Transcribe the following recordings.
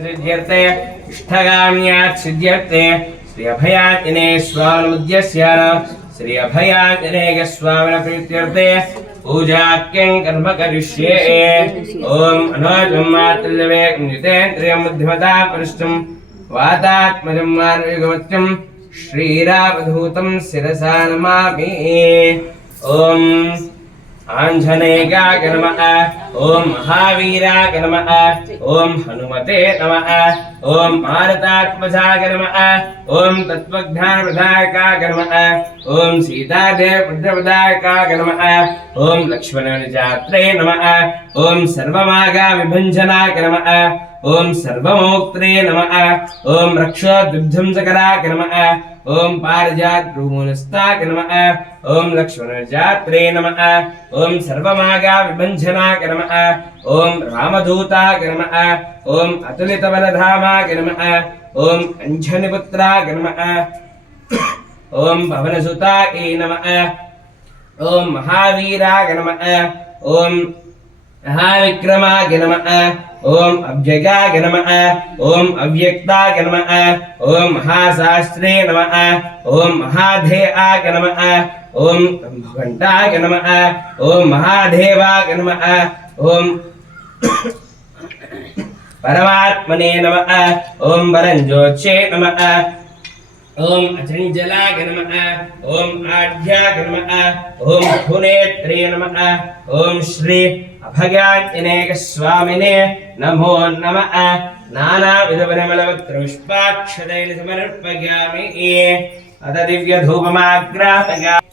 सिद्ध्यर्थे इष्टकाम्यात् सिद्ध्यर्थे श्री अभयाञ्जने स्वामिमुद्यस्य श्री अभयाञ्जनेय स्वामिन प्रीत्यर्थे पूजाख्यं कर्म करिष्ये। ओम अनोजं मातृवे नितेन्द्रियं बुद्धिमता परिष्टं वातात्मजं मार्गवत्यं श्रीरामधूतं शिरसा नमामि। ओम आंजनेयाय नमः। ओम महावीराय नमः। ओम हनुमते नमः। ओम मारुतात्मजाय नमः। ओम तत्त्वज्ञानप्रदायकाय नमः। ओम सीतादेवपुत्रप्रदायकाय नमः। ओम लक्ष्मणनिजात्रे नमः। ओम सर्वमागाविभञ्जनाय नमः। ओम सर्वमोक्त्रे नमः। ओम रक्षोद्विध्वंसकराय नमः। ओम पारिजातभ्रूमूलस्थाय नमः। ओम लक्ष्मणजात्रे नमः। ओम सर्वमागाविभञ्जनाय नमः। ओम रामदूताय नमः। ओम अतुलितबलधामाय नमः। ओम अंजनिपुत्राय नमः। ओम पवनसुताय नमः। ओम महावीराय नमः। ओम महाविक्रमाय नमः। ओम अव्ययाय नमः। ओम अव्यक्ताय नमः। ओम महाशास्त्रे नमः। ओम महाधेयाय नमः। ओम घंटाय नमः। ओम महादेवाय नमः। ओम परमात्मने नमः। ओम वरंजोत्से नमः। ओम अचंचलाय नमः। ओम आढ्याय नमः। ओम भुवनेत्रे नमः। ओम श्री अभयाञ्जनेय स्वामिने नमो नमः। नानाविधपरिमलपत्रपुष्पाक्षतैः समर्पयामि। अथ दिव्यधूपमाग्रापयामि।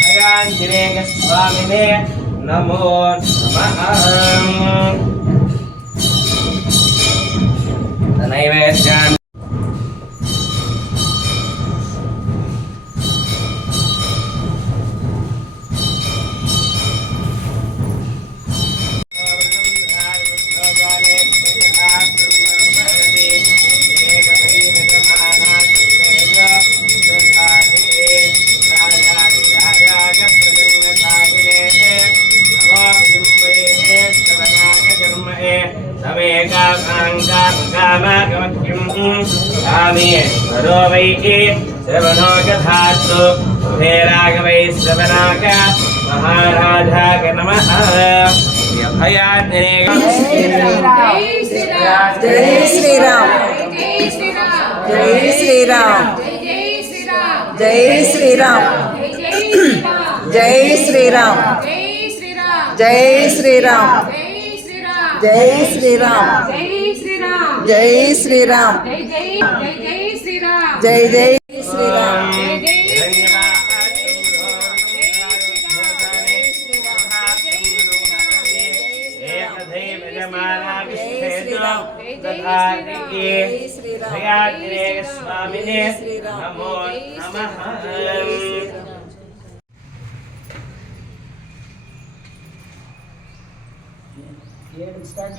अभयाञ्जनेय स्वामिने नमो नमः। नैवेद्यान् श्रवणाग महाराजाय नमः। अभयाञ्जनेय जय श्री राम। जय श्री राम। जय श्री राम। जय श्री राम। जय श्री राम। जय श्री राम। जय श्री राम। जय जय श्री राम। अभयाञ्जनेय स्वामिने नमो नमः। स्टार्ट